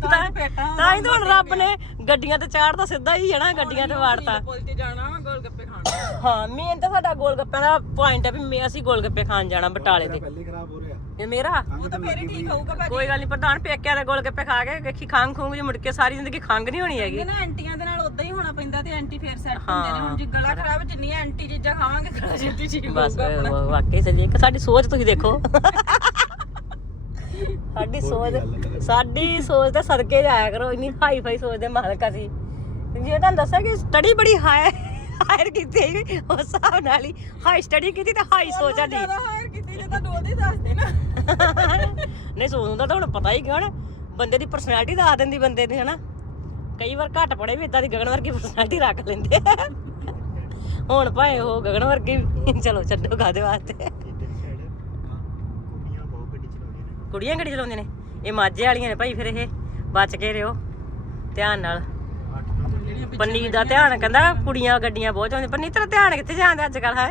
ਤਾਂ ਪੇਟਾਂ ਤਾਂ ਹੀ ਤਾਂ ਹੁਣ ਰੱਬ ਨੇ ਗੱਡੀਆਂ ਤੇ ਚਾੜਦਾ ਸਿੱਧਾ ਹੀ ਹੈ ਨਾ ਗੱਡੀਆਂ ਤੇ ਵਾੜਤਾ। ਪੁੱਲ ਤੇ ਜਾਣਾ ਗੋਲ ਗੱਪੇ ਖਾਣ ਹਾਂ ਮੇਨ ਤਾਂ ਸਾਡਾ ਗੋਲ ਗੱਪਿਆਂ ਦਾ ਪੁਆਇੰਟ ਹੈ ਵੀ ਮੈਂ- ਅਸੀਂ ਗੋਲ ਗੱਪੇ ਖਾਣ ਜਾਣਾ ਬਟਾਲੇ ਤੇ। ਪਹਿਲੇ ਖਰਾਬ ਹੋ ਰਿਹਾ। ਇਹ ਮੇਰਾ? ਉਹ ਤਾਂ ਫੇਰ ਹੀ ਠੀਕ ਹੋਊਗਾ ਭਾਜੀ। ਕੋਈ ਗੱਲ ਨਹੀਂ ਪ੍ਰਧਾਨ ਪੇਕਿਆਂ ਦੇ ਗੋਲ ਗੱਪੇ ਖਾ ਕੇ ਵੇਖੀ ਖੰਗ ਖੂੰਗ ਜੀ ਮੁੜ ਕੇ ਸਾਰੀ ਜ਼ਿੰਦਗੀ ਖੰਗ ਨਹੀਂ ਹੋਣੀ ਹੈਗੀ। ਇਹ ਨਾ ਐਂਟੀਆਂ ਦੇ ਨਾਲ ਉਦਾਂ ਹੀ ਹੋਣਾ ਪੈਂਦਾ ਤੇ ਐਂਟੀ ਫੇਰ ਸੈੱਟ ਹੁੰਦੇ ਨੇ। ਹੁਣ ਜੇ ਗਲਾ ਖਰਾਬ ਜਿੰਨੀਆਂ ਐਂਟੀ ਚੀਜ਼ਾਂ ਖਾਵਾਂਗੇ ਗਲਾ ਛੇਤੀ ਠੀਕ ਬਸ ਹੋਊਗਾ ਆਪਣਾ। ਵਾ- ਵਾਕਈ ਸਹੀ ਇੱਕ ਸਾਡੀ ਸੋਚ ਤੁਸੀਂ ਦੇਖੋ। ਸਾਡੀ ਸੋਚ ਸਾਡੀ ਸੋਚ ਤੇ ਸਦਕੇ ਜਾਇਆ ਕਰੋ ਇੰਨੀ ਹਾਈ ਫਾਈ ਸੋਚ ਦੇ ਮਾਲਕ ਅਸੀਂ। ਜੇ ਤੁਹਾਨੂੰ ਦੱਸਿਆ ਕਿ ਸਟੱਡੀ ਬੜੀ ਹਾਈ ਹਾਇਰ ਕੀਤੀ ਹੈ ਉਸ ਹਿਸਾਬ ਨਾਲ ਹੀ ਹਾਈ ਸਟੱਡੀ ਕੀਤੀ ਤੇ ਹਾਈ ਸੋਚ ਜ਼ਿਆਦਾ ਹਾਇਰ ਕੀਤੀ ਜੇ ਤਾਂ ਉਹਦੇ ਦੱਸਦੇ ਨਾ ਨਹੀਂ ਸੋਚ ਦਾ ਤਾਂ ਹੁਣ ਪਤਾ ਹੀ ਕਿਉਂ ਨਾ ਬੰਦੇ ਦੀ ਪਰਸਨੈਲਿਟੀ ਦੱਸ ਦਿੰਦੀ ਬੰਦੇ ਦੀ ਹਨਾ? ਕਈ ਵਾਰ ਘੱਟ ਪੜੇ ਵੀ ਇਦਾਂ ਦੀ ਗਗਨ ਵਰਗੀ ਪਰਸਨੈਲਿਟੀ ਰੱਖ ਲੈਂਦੇ ਹੁਣ ਭਾਵੇਂ ਉਹ ਗਗਨ ਵਰਗੀ ਵੀ- ਚਲੋ ਛੱਡੋ ਕਾਦੇ ਵਾਸਤੇ। ਕੁੜੀਆਂ ਗੱਡੀ ਚਲਾਉਂਦੀਆਂ ਨੇ? ਇਹ ਮਾਝੇ ਵਾਲੀਆਂ ਨੇ ਭਾਈ ਫਿਰ ਇਹ ਬਚ ਕੇ ਰਿਓ ਧਿਆਨ ਨਾਲ। ਪੰਨੀ ਦਾ ਧਿਆਨ ਕਹਿੰਦਾ ਕੁੜੀਆਂ ਗੱਡੀਆਂ ਬਹੁਤ ਚਲਾਉਂਦੀਆਂ। ਪੰਨੀ ਤੇਰਾ ਧਿਆਨ ਕਿੱਥੇ ਜਾਂਦਾ ਅੱਜ ਕੱਲ ਹੈ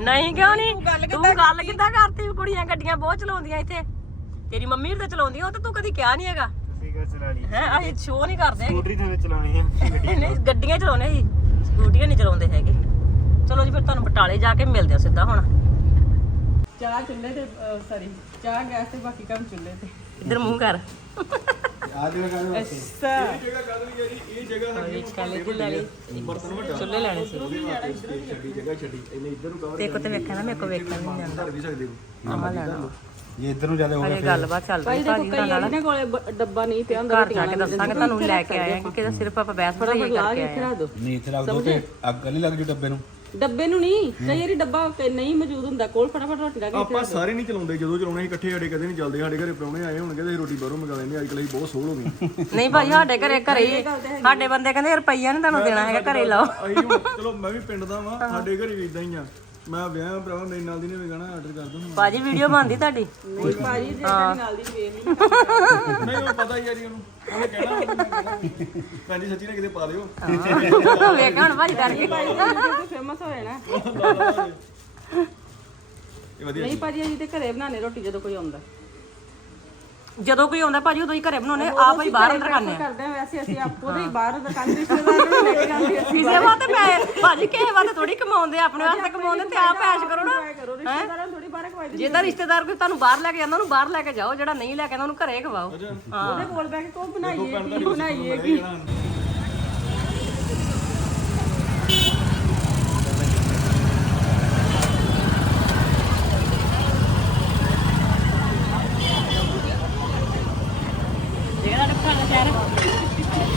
ਨਹੀਂ ਕਿਉਂ ਨਹੀਂ? ਤੂੰ ਗੱਲ ਕਿੱਦਾਂ ਕਰਤੀ ਕੁੜੀਆਂ ਗੱਡੀਆਂ ਬਹੁਤ ਚਲਾਉਂਦੀਆਂ ਇੱਥੇ? ਤੇਰੀ ਮੰਮੀ ਵੀ ਤਾਂ ਚਲਾਉਂਦੀਆਂ ਉਹ ਤਾਂ ਤੂੰ ਕਦੀ ਕਿਹਾ ਨਹੀਂ ਹੈਗਾ। ਹੈ ਅਸੀਂ ਸ਼ੋਅ ਨਹੀਂ ਕਰਦੇ ਸਕੂਟਰੀ ਤੇ ਚਲਾਉਣੀ ਹੈ ਨਹੀਂ ਗੱਡੀਆਂ ਚਲਾਉਂਦੇ ਸੀ। ਸਕੂਟੀਆਂ ਨਹੀਂ ਚਲਾਉਂਦੇ ਹੈਗੇ। ਚਲੋ ਜੀ ਫਿਰ ਤੁਹਾਨੂੰ ਬਟਾਲੇ ਜਾ ਕੇ ਮਿਲਦੇ ਆ ਸਿੱਧਾ ਹੁਣ। ਚਾਹ ਚੁੱਲ੍ਹੇ ਤੇ ਸੌਰੀ ਚਾਹ ਗੈਸ ਤੇ ਬਾਕੀ ਕੰਮ ਚੁੱਲ੍ਹੇ ਤੇ। ਇੱਧਰ ਮੂੰਹ ਕਰ। ਆ ਜਗ੍ਹਾ ਅੱਛਾ। ਚੁੱਲੇ ਲੈਣੇ ਸੀ। ਛੱਡੀ ਜਗ੍ਹਾ ਛੱਡੀ। ਇਹਨੇ ਇੱਧਰ ਨੂੰ ਕਵਰ ਤੇ ਕੋ ਤੇ ਵੇਖਿਆ ਨਾ ਮੇਰੇ ਕੋ ਵੇਖਣ ਨਹੀਂ ਜਾਂਦਾ ਕਰ ਵੀ ਸਕਦੇ ਹੋ। ਆਹ ਲੈਣਾ। ਜੇ ਇੱਧਰ ਨੂੰ ਜ਼ਿਆਦਾ ਹੋ ਗਿਆ ਹਜੇ ਗੱਲਬਾਤ ਚੱਲ ਰਹੀ ਭਾਜੀ ਹੋਰਾਂ ਨਾਲ। ਇਹਨਾਂ ਕੋਲੇ ਬ- ਡੱਬਾ ਨਹੀਂ ਪਿਆ ਹੁੰਦਾ ਘਰ ਜਾ ਕੇ ਦੱਸਾਂਗੇ ਤੁਹਾਨੂੰ ਲੈ ਕੇ ਆਏ ਆ ਕਿਉਂਕਿ ਇਹਦਾ ਸਿਰਫ ਆਪਾਂ ਨਹੀਂ ਇੱਥੇ ਰੱਖ ਦੋ ਤੇ ਅੱਗ ਨਹੀਂ ਲੱਗ ਜੂ ਡੱਬੇ ਨੂੰ। ਡੱਬੇ ਨੂੰ ਨਹੀਂ ਕਈ ਵਾਰੀ ਡੱਬਾ ਕ- ਨਹੀਂ ਮੌਜੂਦ ਹੁੰਦਾ ਕੋਲ ਫਟਾਫਟ ਰੋਟੀ ਲਾ ਕੇ ਆਪਾਂ ਸਾਰੇ ਨਹੀਂ ਚਲਾਉਂਦੇ ਜਦੋਂ ਚਲਾਉਣੇ ਸੀ ਇਕੱਠੇ ਸਾਡੇ ਕਦੇ ਨਹੀਂ ਚੱਲਦੇ ਸਾਡੇ ਘਰੇ ਪ੍ਰਾਹੁਣੇ ਆਏ ਹੁਣ ਕਹਿੰਦੇ ਅਸੀਂ ਰੋਟੀ ਬਾਹਰੋਂ ਮੰਗਾ ਲੈਂਦੇ ਅੱਜ ਕੱਲ੍ਹ ਅਸੀਂ ਬਹੁਤ ਸੋਲ ਹੋ ਗਏ। ਨਹੀਂ ਭਾਈ ਸਾਡੇ ਘਰੇ ਘਰੇ ਹੀ ਸਾਡੇ ਬੰਦੇ ਕਹਿੰਦੇ ਰੁਪਈਆ ਨਹੀਂ ਤੁਹਾਨੂੰ ਦੇਣਾ ਹੈਗਾ ਘਰੇ ਲਾਓ। ਅਸੀਂ ਹੁਣ ਚਲੋ ਮੈਂ ਵੀ ਪਿੰਡ ਦਾ ਵਾਂ ਸਾਡੇ ਘਰੇ ਵੀ ਇਦਾਂ ਹੀ ਆ। ਮੈਂ ਵਿਆਹ ਭਰਾਵਾ ਮੇਰੇ ਨਾਲ ਦੀ ਨੇ ਵੀ ਗਾਣਾ ਆਰਡਰ ਕਰ ਦੂੰ ਭਾਜੀ ਵੀਡੀਓ ਬਣਦੀ ਤੁਹਾਡੀ? ਨਹੀਂ ਭਾਜੀ ਜੇ ਤੇਰੀ ਨਾਲ ਦੀ ਵੇਖ ਨਹੀਂ। ਨਹੀਂ ਉਹ ਪਤਾ ਹੀ ਆ ਜੀ ਉਹਨੂੰ। ਉਹਨੇ ਕਹਿਣਾ। ਸੱਚੀ ਨੇ ਕਿਤੇ ਪਾ ਦਿਓ। ਵੇਖ ਹੁਣ ਭਾਜੀ ਕਰਕੇ ਫੇਮਸ ਹੋ ਜਾਣਾ। ਇਹ ਵਧੀਆ ਨਹੀਂ ਭਾਜੀ ਅਸੀਂ ਤੇ ਘਰੇ ਬਣਾਣੇ ਰੋਟੀ ਜਦੋਂ ਕੋਈ ਆਉਂਦਾ। ਜਦੋਂ ਕੋਈ ਆਉਂਦਾ ਭਾਜੀ ਉਦੋਂ ਹੀ ਘਰੇ ਬਣਾਉਨੇ ਆਪ ਹੀ ਬਾਹਰ ਅੰਦਰ ਖਾਣੇ ਆ। ਕਰਦੇ ਆ ਵੈਸੇ ਅਸੀਂ ਆਪੋ ਦੇ ਹੀ ਬਾਹਰ ਦੁਕਾਨ ਰਿਸ਼ਤੇਦਾਰ ਨੂੰ ਲੈ ਕੇ ਜਾਂਦੇ ਆ ਕਿਸੇ ਵਾਸਤੇ ਪੈ ਭਾਜੀ ਕਿਸੇ ਵਾਸਤੇ ਥੋੜੀ ਕਮਾਉਂਦੇ ਆ, ਆਪਣੇ ਵਾਸਤੇ ਕਮਾਉਂਦੇ ਤੇ ਆਪ ਐਸ਼ ਕਰੋ ਨਾ। ਕਰੋ ਰਿਸ਼ਤੇਦਾਰਾਂ ਨੂੰ ਥੋੜੀ ਬਾਹਰ ਖਵਾਈ ਜੇ ਤਾਂ ਰਿਸ਼ਤੇਦਾਰ ਕੋਈ ਤੁਹਾਨੂੰ ਬਾਹਰ ਲੈ ਕੇ ਜਾਂਦਾ ਉਹਨੂੰ ਬਾਹਰ ਲੈ ਕੇ ਜਾਓ ਜਿਹੜਾ ਨਹੀਂ ਲੈ ਕੇ ਆਉਂਦਾ ਉਹਨੂੰ ਘਰੇ ਖਵਾਓ। ਉਹਦੇ ਕੋਲ ਬੈ ਕੇ ਕੋ ਬਣਾਈਏ ਕੀ ਬਣਾਈਏ ਕੀ ਜਿਹੜਾ ਸਾਡੇ ਪਠਾਣਾ ਸ਼ਹਿਰ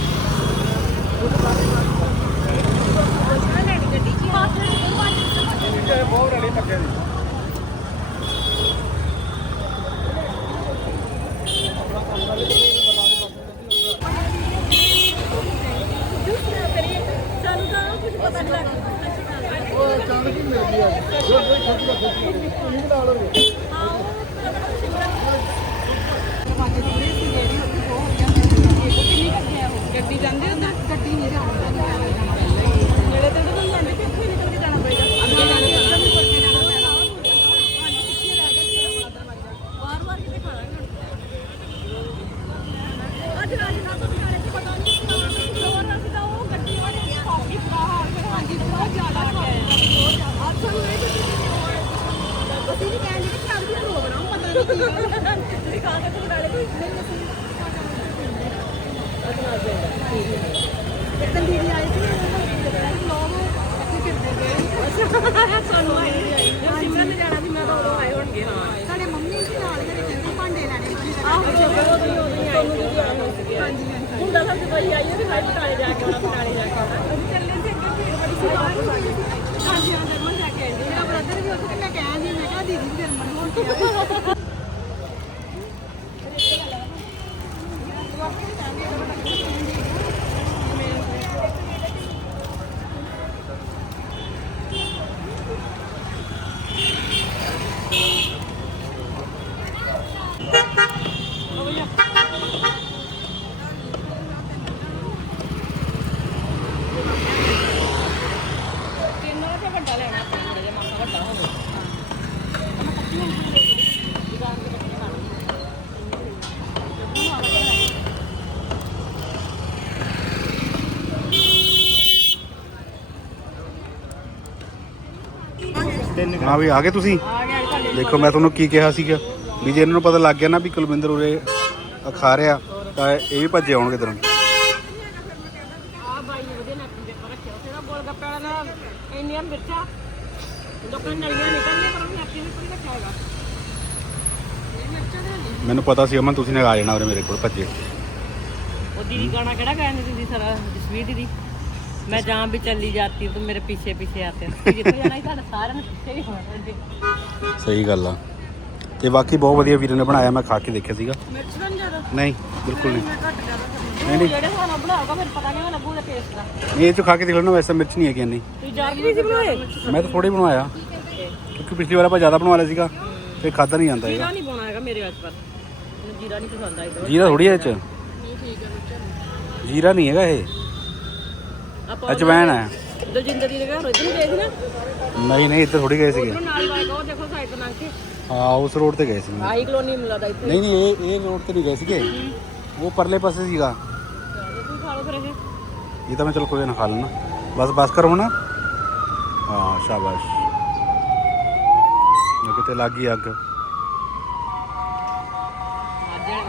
ਗੱਡੀ ਜਾਂਦੀ ਉਧਰ ਗੱਡੀ ਨਹੀਂ ਜਾਂਦੀ ਨੇੜੇ ਤੇ ਤਾਂ ਜਾਂਦੀ ਕਿ ਇੱਥੇ ਨਿਕਲ ਕੇ ਜਾਣਾ ਪਏਗਾ ਅੱਗੇ ਜਾਂਦੇ ਉੱਧਰ ਨੂੰ ਤੁਰ ਕੇ ਜਾਣਾ ਪੈਣਾ ਵਾਰ ਵਾਰ ਕਿਤੇ ਖਾਣਾ ਅੱਜ ਰਾਜ ਨਾਲ ਤੋਂ ਬਿਨਾਂ ਤੇ ਪਤਾ ਨਹੀਂ ਹੋਰ ਅਸੀਂ ਤਾਂ ਉਹ ਗੱਡੀ ਵਾਲੇ ਕਾਫੀ ਬੁਰਾ ਹਾਲ ਫਿਰ ਹਾਂਜੀ ਬਹੁਤ ਜ਼ਿਆਦਾ ਹੈ ਅੱਜ ਸਾਨੂੰ ਇਹ ਅਸੀਂ ਵੀ ਕਹਿੰਦੇ ਕਿ ਚੱਲ ਵੀ ਪ੍ਰੋਗਰਾਮ ਪਤਾ ਨਹੀਂ ਕੀ ਗੱਲ ਤੁਸੀਂ ਖਾ ਕੇ ਤੇ ਨਾਲੇ ਕੋਈ ਨਹੀਂ ਅਸੀਂ ਇੱਕ ਦਿਨ ਦੀਦੀ ਆਈ ਸੀ ਲੋਗ ਅਸੀਂ ਕਿੱਥੇ ਗਏ ਸਾਨੂੰ ਆਈ ਨਹੀਂ ਸਿਮਰਨ ਨੇ ਜਾਣਾ ਸੀ ਮੈਂ ਤਾਂ ਉਦੋਂ ਆਏ ਹੋਣਗੇ ਹਾਂ ਸਾਡੇ ਮੰਮੀ ਸੀ ਨਾਲ ਜਿਹੜੇ ਕਹਿੰਦੇ ਭਾਂਡੇ ਲੈਣੇ ਆਹੋ ਜਦੋਂ ਉਦੋਂ ਹੀ ਆਈ ਸੀ ਹਾਂਜੀ ਹਾਂਜੀ ਹੁੰਦਾ ਸਭ ਤੋਂ ਪਹਿਲੀ ਆਈ ਉਹਦੀ ਭਾਈ ਪਟਾਲੇ ਜਾ ਕੇ ਆਉਣਾ ਪਟਾਲੇ ਜਾ ਕੇ ਆਉਣਾ ਅਸੀਂ ਚੱਲੇ ਸੀ ਅੱਗੇ ਭੀੜ ਬੜੀ ਸੀ ਹਾਂਜੀ। ਹਾਂ ਦਰਮਨ ਜਾ ਕੇ ਆਈ ਮੇਰਾ ਬ੍ਰਦਰ ਵੀ ਉੱਥੇ ਮੈਂ ਕਹਿੰਦੀ ਮੈਂ ਕਿਹਾ ਦੀਦੀ ਜਰਮਨ ਹੋਣ ਤੇ ਆਈ ਕਿੰਨਾ ਤੇ ਵੱਡਾ ਲੈਣਾ ਆਪਾਂ ਥੋੜਾ ਜਿਹਾ ਮਾਸਾ ਵੱਡਾ ਹੋਵੇ ਹਾਂ ਵੀ ਆ ਗਏ ਤੁਸੀਂ? ਦੇਖੋ, ਮੈਂ ਤੁਹਾਨੂੰ ਕੀ ਕਿਹਾ ਸੀਗਾ। ਵੀ ਜੇ ਇਹਨਾਂ ਨੂੰ ਪਤਾ ਲੱਗ ਗਿਆ ਨਾ ਵੀ ਕੁਲਵਿੰਦਰ ਉਰੇ ਖਾ ਰਿਹਾ, ਤਾਂ ਇਹ ਵੀ ਭੱਜੇ ਆਉਣਗੇ ਤੇਰੇ ਮੈਨੂੰ ਪਤਾ ਸੀ, ਅਮਨ, ਤੁਸੀਂ ਨੇ ਆ ਜਾਣਾ ਉਰੇ ਮੇਰੇ ਕੋਲ, ਭੱਜੇ। ਉਹ ਦੀਦੀ ਗਾਣਾ ਕਿਹੜਾ ਕਹਿੰਦੀ ਸੀ ਸਾਰਾ? ਜਸਵੀਰ ਦੀਦੀ। ਮੈਂ ਜਾਂ ਵੀ ਚੱਲੀ ਜਾਤੀ ਤੂੰ ਮੇਰੇ ਪਿੱਛੇ ਪਿੱਛੇ ਆਤੇ ਜਿੱਥੇ ਜਾਣਾ ਸੀ ਤੁਹਾਡੇ ਸਾਰਿਆਂ ਨੇ ਪਿੱਛੇ ਹੀ ਹੋਣਾ ਜੀ ਸਹੀ ਗੱਲ ਆ। ਤੇ ਬਾਕੀ ਬਹੁਤ ਵਧੀਆ ਵੀਰ ਨੇ ਬਣਾਇਆ ਮੈਂ ਖਾ ਕੇ ਦੇਖਿਆ ਸੀਗਾ। ਮਿਰਚ ਤਾਂ ਨਹੀਂ ਜ਼ਿਆਦਾ? ਨਹੀਂ ਬਿਲਕੁਲ ਨਹੀਂ। ਮੈਂ ਘੱਟ ਜ਼ਿਆਦਾ ਨਹੀਂ ਨਹੀਂ। ਜਿਹੜੇ ਸਾਨੂੰ ਬਣਾਉਗਾ ਮੈਨੂੰ ਪਤਾ ਨਹੀਂ ਲੱਗੂ ਉਹਦਾ ਟੇਸਟ ਦਾ। ਇਹ ਚ ਖਾ ਕੇ ਦੇਖ ਨਾ ਵੈਸੇ ਮਿਰਚ ਨਹੀਂ ਹੈਗੀ ਇੰਨੀ। ਤੁਸੀਂ ਜਾ ਕੇ ਨਹੀਂ ਬਣਾਏ? ਮੈਂ ਤਾਂ ਥੋੜੀ ਬਣਵਾਇਆ। ਕਿਉਂਕਿ ਪਿਛਲੀ ਵਾਰ ਆਪਾਂ ਜ਼ਿਆਦਾ ਬਣਵਾ ਲਿਆ ਸੀਗਾ ਤੇ ਖਾਦਾ ਨਹੀਂ ਜਾਂਦਾ ਜੀਰਾ ਹੈਗਾ। ਨਹੀਂ ਪਾਉਣਾ ਹੈਗਾ ਮੇਰੇ ਵਿੱਚ ਪਰ। ਮੈਨੂੰ ਜੀਰਾ ਨਹੀਂ ਪਸੰਦ ਆਇਆ। ਜੀਰਾ ਥੋੜੀ ਹੈ ਇਹ ਚ? ਜੀਰਾ ਨਹੀਂ ਹੈਗਾ ਇਹ? ਆਪਾਂ ਅਜਵਾਇਣ ਹੈ। ਦਲਜਿੰਦਰ ਦੀ ਦੇ ਘਰ ਇਧਰ ਨੂੰ ਗਏ ਸੀ ਨਾ? ਨਹੀਂ ਨਹੀਂ ਇੱਧਰ ਥੋੜੀ ਗਏ ਸੀਗੇ। ਉਧਰੋਂ ਨਾਲ ਵਾਲੇ ਉਹ ਦੇਖੋ ਸਾਈਡ ਤੋਂ ਲੰਘ ਕੇ। ਹਾਂ ਉਸ ਰੋਡ ਤੇ ਗਏ ਸੀ ਆਹੀ ਕਲੋਨੀ ਮਿਲਦਾ ਇੱਥੇ। ਨਹੀਂ ਨਹੀਂ ਇਹ ਇਹ ਰੋਡ ਤੇ ਨਹੀਂ ਗਏ ਸੀਗੇ। ਉਹ ਪਰਲੇ ਪਾਸੇ ਸੀਗਾ। ਤੁਸੀਂ ਖਾ ਲਓ ਫਿਰ ਇਹ। ਇਹ ਤਾਂ ਮੈਂ ਚਲ ਕੋਈ ਨਾ ਖਾ ਲੈਣਾ ਬਸ ਬਸ ਕਰੋ ਨਾ ਹਾਂ ਸ਼ਾਬਾਸ਼। ਇਹ ਕਿਤੇ ਲੱਗ ਗਈ ਅੱਗ। ਅੱਜ ਇਹ।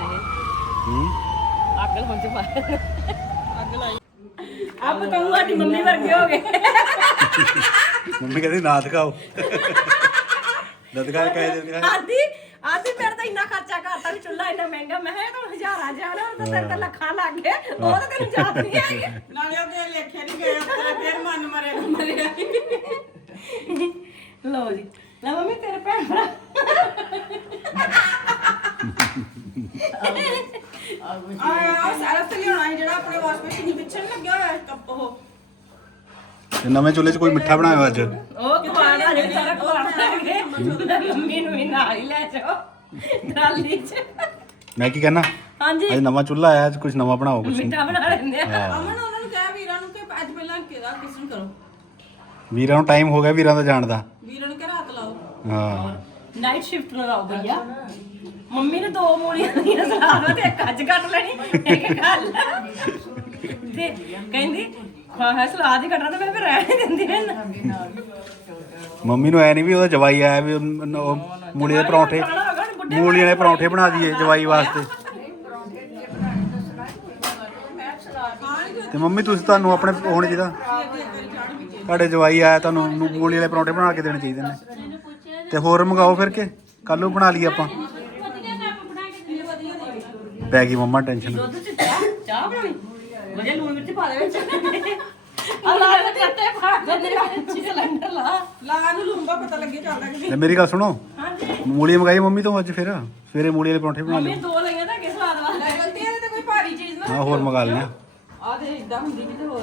ਹੂੰ। ਅੱਗ ਲਾਉਣ ਚ ਪਾਇਆ ਅੱਗ ਲਾਈ ਆਪ ਕਹੂੰ ਸਾਡੀ ਮੰਮੀ ਵਰਗੇ ਹੋ ਗਏ। ਮੰਮੀ ਕਹਿੰਦੀ ਨਾ ਦਿਖਾਓ। ਲਦਕਾ ਕਹਿ ਦੇ ਦਿਖਾ ਆਦੀ ਆਦੀ ਮੇਰੇ ਤਾਂ ਇੰਨਾ ਖਰਚਾ ਕਰਤਾ ਵੀ ਚੁੱਲ੍ਹਾ ਇੰਨਾ ਮਹਿੰਗਾ। ਮੈਂ ਕਿਹਾ ਇਹ ਤਾਂ ਹਜ਼ਾਰਾਂ ਜਾਣਾ ਉਹ ਤਾਂ ਤੇਰੇ ਤਾਂ ਲੱਖਾਂ ਲੱਗ ਗਏ। ਉਹ ਤਾਂ ਤੈਨੂੰ ਯਾਦ ਨਹੀਂ ਹੈਗੇ। ਨਾਲੇ ਉਹਦੇ ਲੇਖੇ ਨਹੀਂ ਗਏ ਉੱਤੇ ਫਿਰ ਮਨ ਮਰੇ ਮਰਿਆ ਲਓ ਜੀ। ਲੈ ਮੰਮੀ ਤੇਰੇ ਭੈਣ ਭਰਾ। ਆ ਸਾਰਾ ਤੇ ਲਿਆਉਣਾ ਸੀ ਜਿਹੜਾ ਆਪਣੇ ਵਾਸ਼ ਮਸ਼ੀਨ ਵਿੱਚ ਨੀ ਲੱਗਿਆ ਹੋਇਆ ਕੱਪ ਉਹ ਤੇ ਨਵੇਂ ਚੁੱਲ੍ਹੇ 'ਚ ਕੋਈ ਮਿੱਠਾ ਬਣਾਇਆ ਅੱਜ? ਉਹ ਆ ਜਿਹੜਾ ਸਾਰਾ ਖਵਾਣ ਲੱਗੇ ਮੰਮੀ ਨੂੰ ਵੀ ਨਾਲ ਹੀ ਲੈ ਜਾਓ ਟਰਾਲੀ 'ਚ। ਮੈਂ ਕੀ ਕਹਿਣਾ? ਹਾਂਜੀ। ਅੱਜ ਨਵਾਂ ਚੁੱਲ੍ਹਾ ਆਇਆ ਅੱਜ ਕੁਝ ਨਵਾਂ ਬਣਾਓ ਕੁਝ ਮਿੱਠਾ ਬਣਾ ਲੈਂਦੇ ਆ। ਅਮਨ ਉਹਨਾਂ ਨੂੰ ਕਹਿ ਵੀਰਾਂ ਨੂੰ ਕਿ ਅੱਜ ਪਹਿਲਾਂ ਕਿਹਦਾ ਕਿਸਨ ਕਰੋ? ਵੀਰਾਂ ਨੂੰ ਟਾਈਮ ਹੋ ਗਿਆ ਵੀਰਾਂ ਦਾ ਜਾਣ ਦਾ। ਵੀਰਾਂ ਨੂੰ ਕਿ ਰਾਤ ਲਾਓ? ਹਾਂ। ਨਾਈਟ ਸ਼ਿਫਟ ਲਗਾਓ ਭਈਆ। ਮੰਮੀ ਨੇ ਦੋ ਮੂਲੀਆਂ ਦੀਆਂ ਸਲਾਦ ਤੇ ਇੱਕ ਅੱਜ ਕੱਟ ਲੈਣੀ ਇੱਕ ਕੱਲ ਤੇ ਕਹਿੰਦੀ ਖਾ ਹੈ ਸਲਾਦ ਹੀ ਕੱਟਣਾ ਤੇ ਮੈਂ ਫਿਰ ਰਹਿਣ ਹੀ ਦਿੰਦੀ ਹਾਂ ਮੰਮੀ ਨੂੰ ਐ ਨਹੀਂ ਵੀ ਉਹਦਾ ਜਵਾਈ ਆਇਆ ਵੀ ਉਹ- ਉਹ ਮੂਲੀ ਦੇ ਪਰੌਂਠੇ ਮੂਲੀ ਵਾਲੇ ਪਰੌਂਠੇ ਬਣਾ ਦਈਏ ਜਵਾਈ ਵਾਸਤੇ। ਤੇ ਮੰਮੀ ਤੁਸੀਂ ਤੁਹਾਨੂੰ ਆਪਣੇ ਹੋਣੇ ਚਾਹੀਦਾ ਤੁਹਾਡੇ ਜਵਾਈ ਆਇਆ ਤੁਹਾਨੂੰ ਨੂੰ ਮੂਲੀ ਵਾਲੇ ਪਰੌਂਠੇ ਬਣਾ ਕੇ ਦੇਣੇ ਚਾਹੀਦੇ ਨੇ। ਤੇ ਹੋਰ ਮੰਗਾਓ ਫਿਰ ਕੇ? ਕੱਲ ਨੂੰ ਬਣਾ ਲਈਏ ਆਪਾਂ। ਪੈ ਗਈ ਮੰਮਾ ਟੈਨਸ਼ਨ ਦੁੱਧ ਚ ਚਾਹ ਚਾਹ ਬਣਾਉਣੀ? ਲੂਣ ਮਿਰਚ ਪਾ ਦੇ ਵਿੱਚ। ਆ ਲਾ ਦੇ ਕੱਟੇ ਪਾ ਦੇ ਵਿੱਚ ਸਿਲੰਡਰ ਲਾ ਲਾ ਨੂੰ ਲੂੰਗਾ ਪਤਾ ਲੱਗੇ ਚੱਲਦਾ ਕਿ ਤੇ ਮੇਰੀ ਗੱਲ ਸੁਣੋ। ਹਾਂਜੀ। ਮੂਲੀ ਮੰਗਾਈ ਮੰਮੀ ਤੋਂ ਅੱਜ ਫਿਰ? ਸਵੇਰੇ ਮੂਲੀ ਵਾਲੇ ਪਰੌਂਠੇ ਬਣਾ ਮੰਮੀ ਲਿਓ। ਦੋ ਲਈਆਂ ਤਾਂ ਕਿਸ ਸਵਾਦ ਵਾਸਤੇ। ਗਲਤੀ ਇਹਦੇ ਤੇ ਕੋਈ ਭਾਰੀ ਚੀਜ਼ ਨਾ ਹਾਂ ਹੋਰ ਮੰਗਾ ਲੈਣੇ ਆ ਤੇ ਇਦਾਂ ਹੁੰਦੀ ਕਿਤੇ ਹੋਰ।